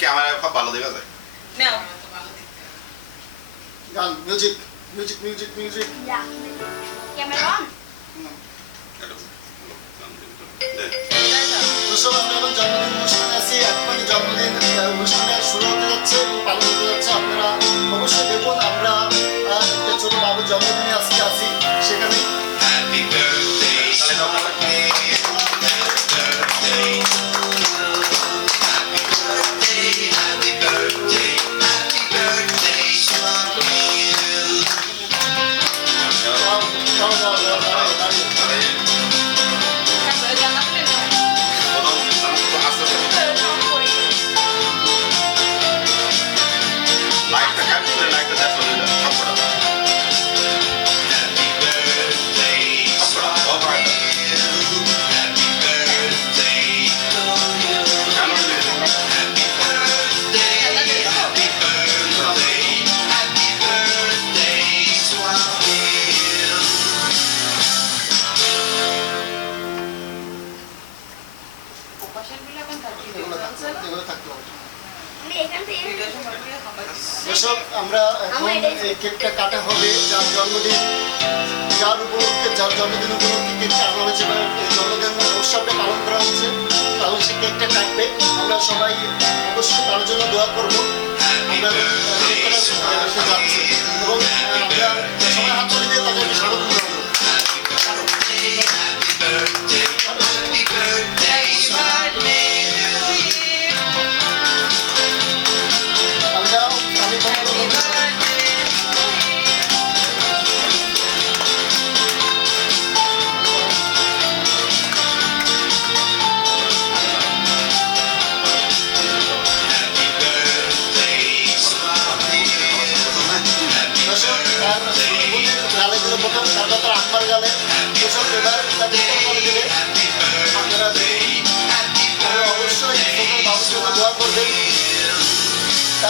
Camera খুব ভালো দেখা যায়। গান music music music music camera on? জন্মদিন অনুষ্ঠান আছি এখন মানে জন্মদিন অনুষ্ঠানের শুরু হতে যাচ্ছে। পালন কেকটা কাটবে আমরা সবাই অবশ্যই তার জন্য দোয়া করব। আমরা যাচ্ছি। এবং আমরা সবাই হাত ধরে দিয়ে তাদেরকে স্বাগত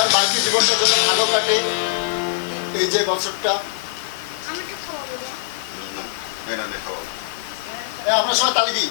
তার বাকি জীবনটা যেন ভালো কাটে। এই যে বছরটা। আমরা সবাই তালি দিই।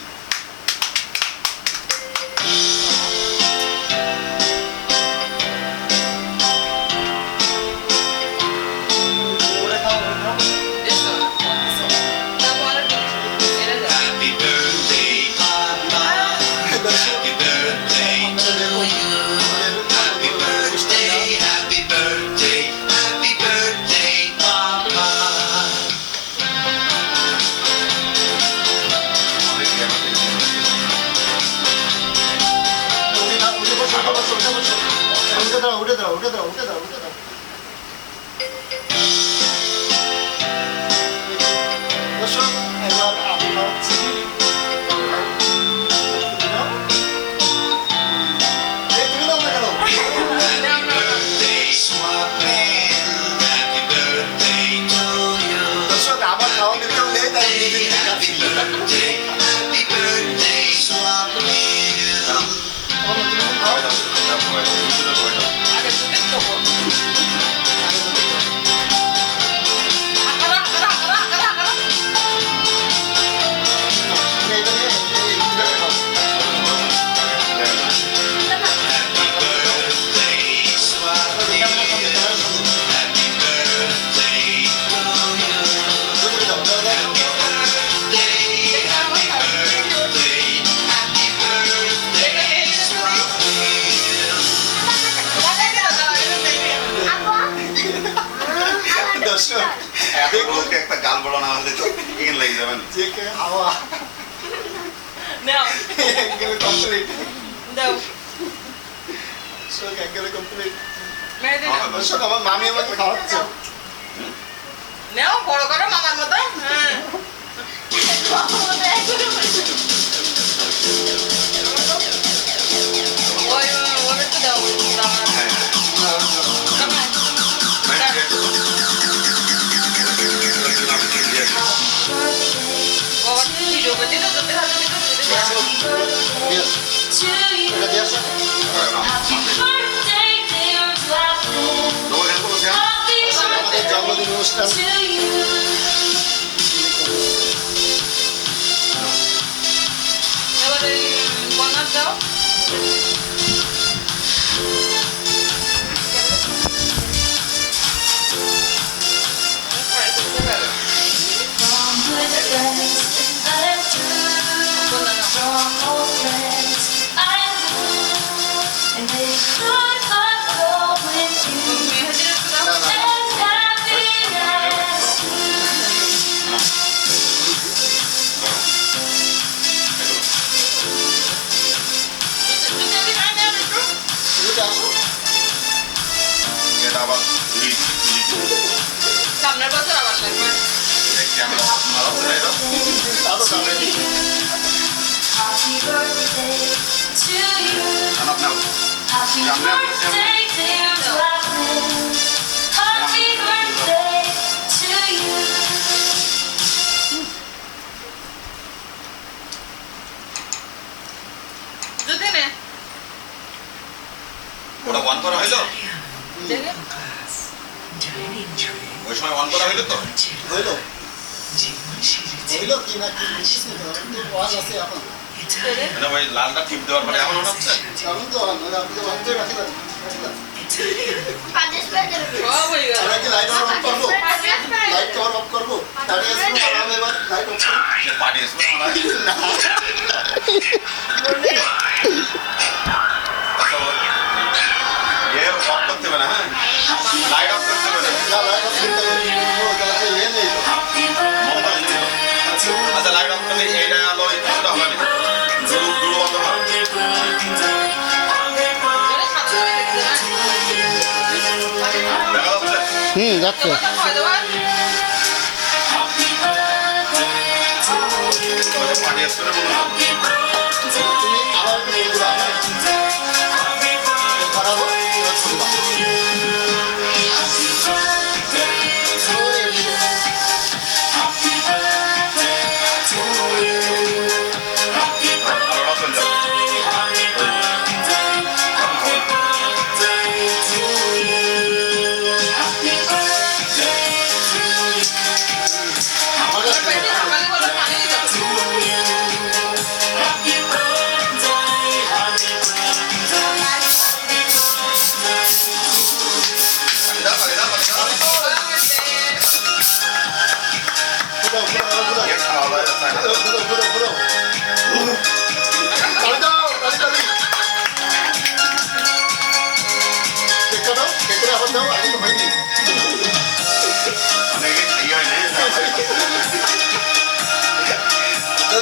দর্শক একবারে কমপ্লিট দর্শক আমার মামি আমাকে খাওয়াচ্ছে নাও বড় করো মামার মতো হ্যাঁ হ্যাঁ yes, এটা দিয়ে আসো আমাদের ওটা করা হইল? দেখে। ওই সময় অন করা হইল তো? হইল? হইল কি না কি বুঝছি না একটু ওয়াজ আছে এখন। মানে ওই লালটা টিপ দেওয়ার পরে এখন হচ্ছে? কারণ তো মানে আপনি তো ভাঙতে রাখি হয়ে না। অফ করতে হবে না হ্যাঁ? লাইট অফ করতে হবে না। লাইট অফ করতে হবে হুম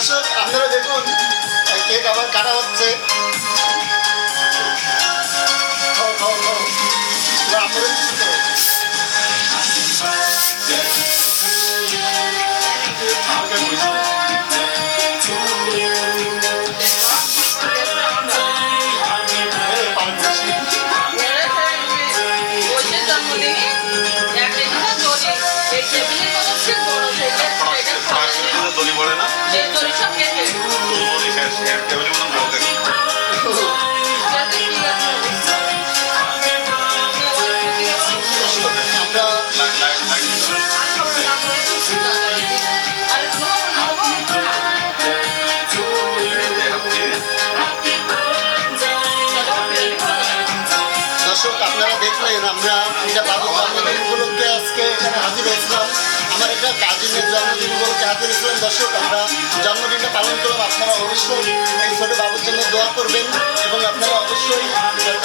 দর্শক আপনারা দেখুন কেক আবার কাটা হচ্ছে। দর্শক আপনারা দেখলেন আমরা এটা জন্মদিন উপলক্ষে আজকে হাজির হয়েছিলাম। আমার একটা কাজিনের জন্মদিন উপলক্ষে হাজির হয়েছিলাম দর্শক, আমরা জন্মদিনটা পালন করলাম। আপনারা অবশ্যই এই ছোট বাবুর জন্য দোয়া করবেন এবং আপনারা অবশ্যই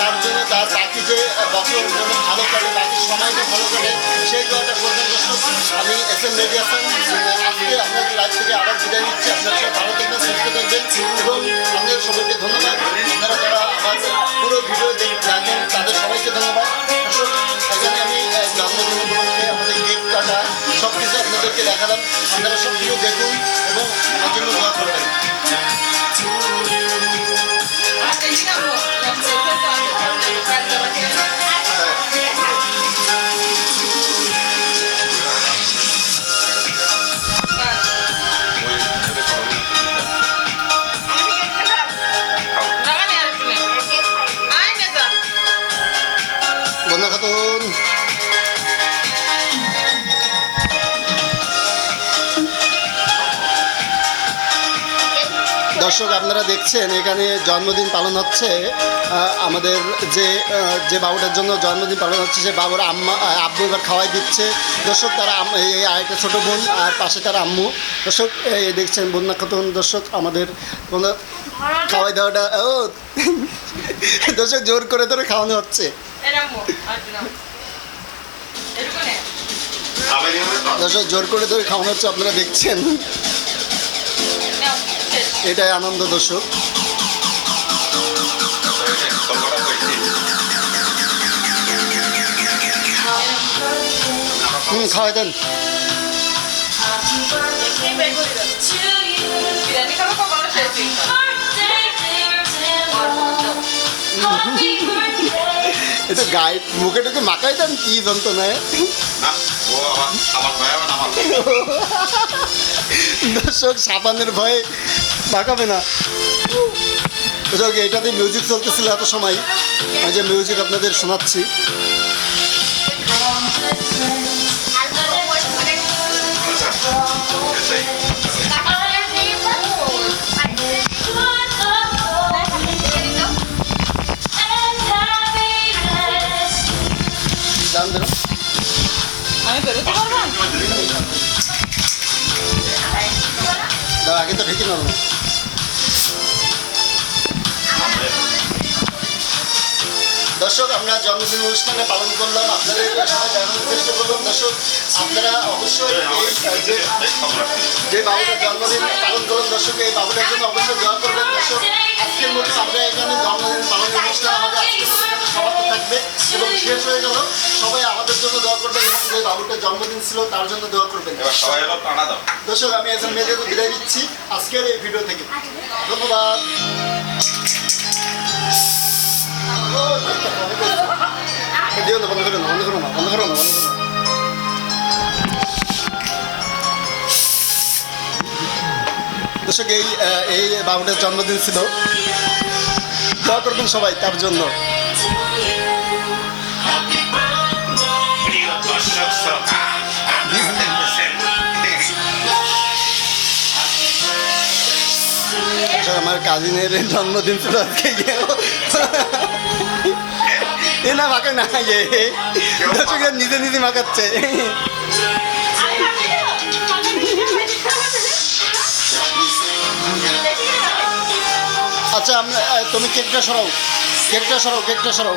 তার জন্য তার বাকি যে বছর যেন ভালো করে, বাকি সময়টা ভালো করে সেই দোয়াটা করবেন। দর্শক, আমি এস এম রেডি আজকে আপনাদের লাইভ থেকে আবার বিদায় নিচ্ছি। আপনারা সব ভালো থাকবেন, সুস্থ থাকবেন এবং আপনাদের সবাইকে ধন্যবাদ। আপনারা যারা আমার পুরো ভিডিও দেখেন তাদের সবাইকে ধন্যবাদ। আপনাদেরকে দেখালাম। আপনারা সব কিছু দেখুন এবং আমার জন্য দোয়া করবেন। ওই দর্শক, আপনারা দেখছেন, এখানে জন্মদিন পালন হচ্ছে আমাদের যে যে বাবুটার জন্য জন্মদিন পালন হচ্ছে, সে বাবুর আম্মা আব্বু এবার খাওয়াই দিচ্ছে। দর্শক, তারা এই আরেকটা ছোটো বোন, আর পাশে তার আম্মু। দর্শক, এই দেখছেন বন্যা খাতুন দর্শক, আমাদের খাওয়াই দেওয়াটা, ও, দর্শক, জোর করে ধরে খাওয়ানো হচ্ছে। দর্শক, জোর করে ধরে খাওয়ানো হচ্ছে, আপনারা দেখছেন। এটাই আনন্দ দর্শক। হুম খাওয়াই দেন। এটা গায়ে মুখে টুকে মাখাই দেন কি যন্ত্রণায় দর্শক সাবানের ভয়ে মাখাবে না। দর্শক এটাতে মিউজিক চলতেছিল এত সময়। আমি যে মিউজিক আপনাদের শোনাচ্ছি। আগে তো ঢেকে নেব দর্শক আমরা জন্মদিন অনুষ্ঠানে পালন করলাম। আপনাদের জানানোর চেষ্টা করলাম। দর্শক আপনারা অবশ্যই যে বাবুটার জন্মদিন পালন করুন। দর্শক এই বাবুটার জন্য অবশ্যই দোয়া করবেন। দর্শক আজকের মতো আমরা এখানে জন্মদিন পালন অনুষ্ঠান আমাদের আজকের মতো এখানে সমাপ্ত থাকবে এবং শেষ হয়ে গেল। সবাই আমাদের জন্য দোয়া করবেন এবং যে বাবুটার জন্মদিন ছিল তার জন্য দোয়া করবেন। দর্শক আমি একজন মেয়েদের বিদায় দিচ্ছি আজকের এই ভিডিও থেকে। ধন্যবাদ। বন্ধ করো না দর্শক এই এই বাবুটার জন্মদিন ছিল দোয়া করবেন সবাই তার জন্য আমার কাজিনের জন্মদিন ছিল আজকে এ না মাকে না ইয়ে দর্শক নিজে নিজে মাখাচ্ছে। আচ্ছা আমরা তুমি কেকটা সরাও। কেকটা সরাও কেকটা সরাও।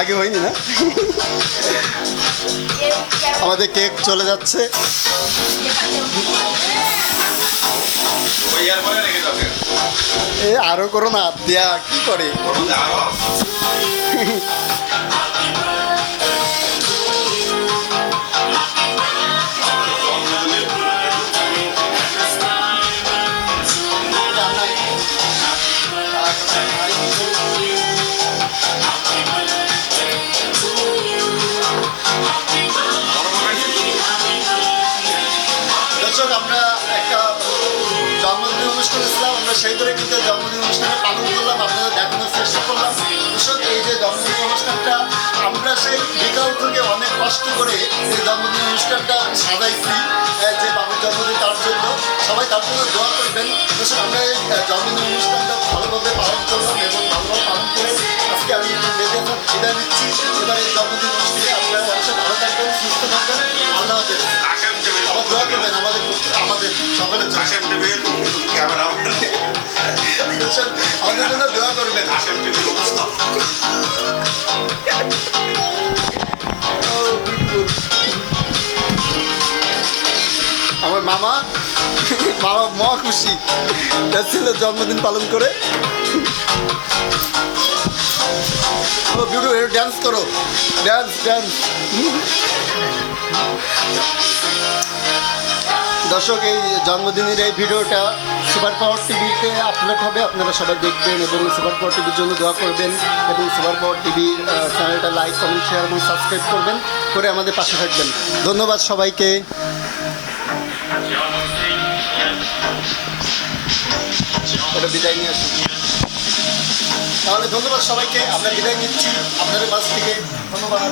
আগে হয়নি না? আমাদের কেক চলে যাচ্ছে। এ আরও করো না। দেয়া কি করে? সেই ধরে কিন্তু জন্মদিন অনুষ্ঠানে পালন করলাম আপনাদের দেখানোর চেষ্টা করলাম। দর্শক এই যে জন্মদিন অনুষ্ঠানটা আমরা সেই বিকাল থেকে অনেক কষ্ট করে এই জন্মদিন অনুষ্ঠানটা সাজাইছি যে বাবুর জন্মদিন তার জন্য। সবাই তার জন্য দোয়া করবেন। দর্শক আমরা এই জন্মদিন অনুষ্ঠানটা ভালোভাবে পালন করলাম এবং ভালোভাবে পালন করে আজকে আমি বেঁধে বিদায় নিচ্ছি। এবার এই জন্মদিন অনুষ্ঠানে আপনারা অবশ্যই ভালো থাকবেন সুস্থ থাকবেন। আল্লাহ হাফেজ। আবার দোয়া করবেন আমাদের আমাদের সকলের ক্যামেরা। দর্শক, আমাদের জন্য দোয়া করবেন। অবস্থা আমার মামা মামা মহা খুশি। তার জন্মদিন পালন করে। বিউটু ড্যান্স করো। ড্যান্স ড্যান্স দর্শক, এই জন্মদিনের এই ভিডিওটা সুপার পাওয়ার টিভিতে আপলোড হবে। আপনারা সবাই দেখবেন এবং সুপার পাওয়ার টিভির জন্য দোয়া করবেন এবং সুপার পাওয়ার টিভির চ্যানেলটা লাইক, কমেন্ট, শেয়ার এবং সাবস্ক্রাইব করবেন, করে আমাদের পাশে থাকবেন। ধন্যবাদ সবাইকে। এটা বিদায় নিয়ে আসুন তাহলে ধন্যবাদ সবাইকে, আমরা বিদায় নিচ্ছি। আপনাদের কাছ থেকে ধন্যবাদ।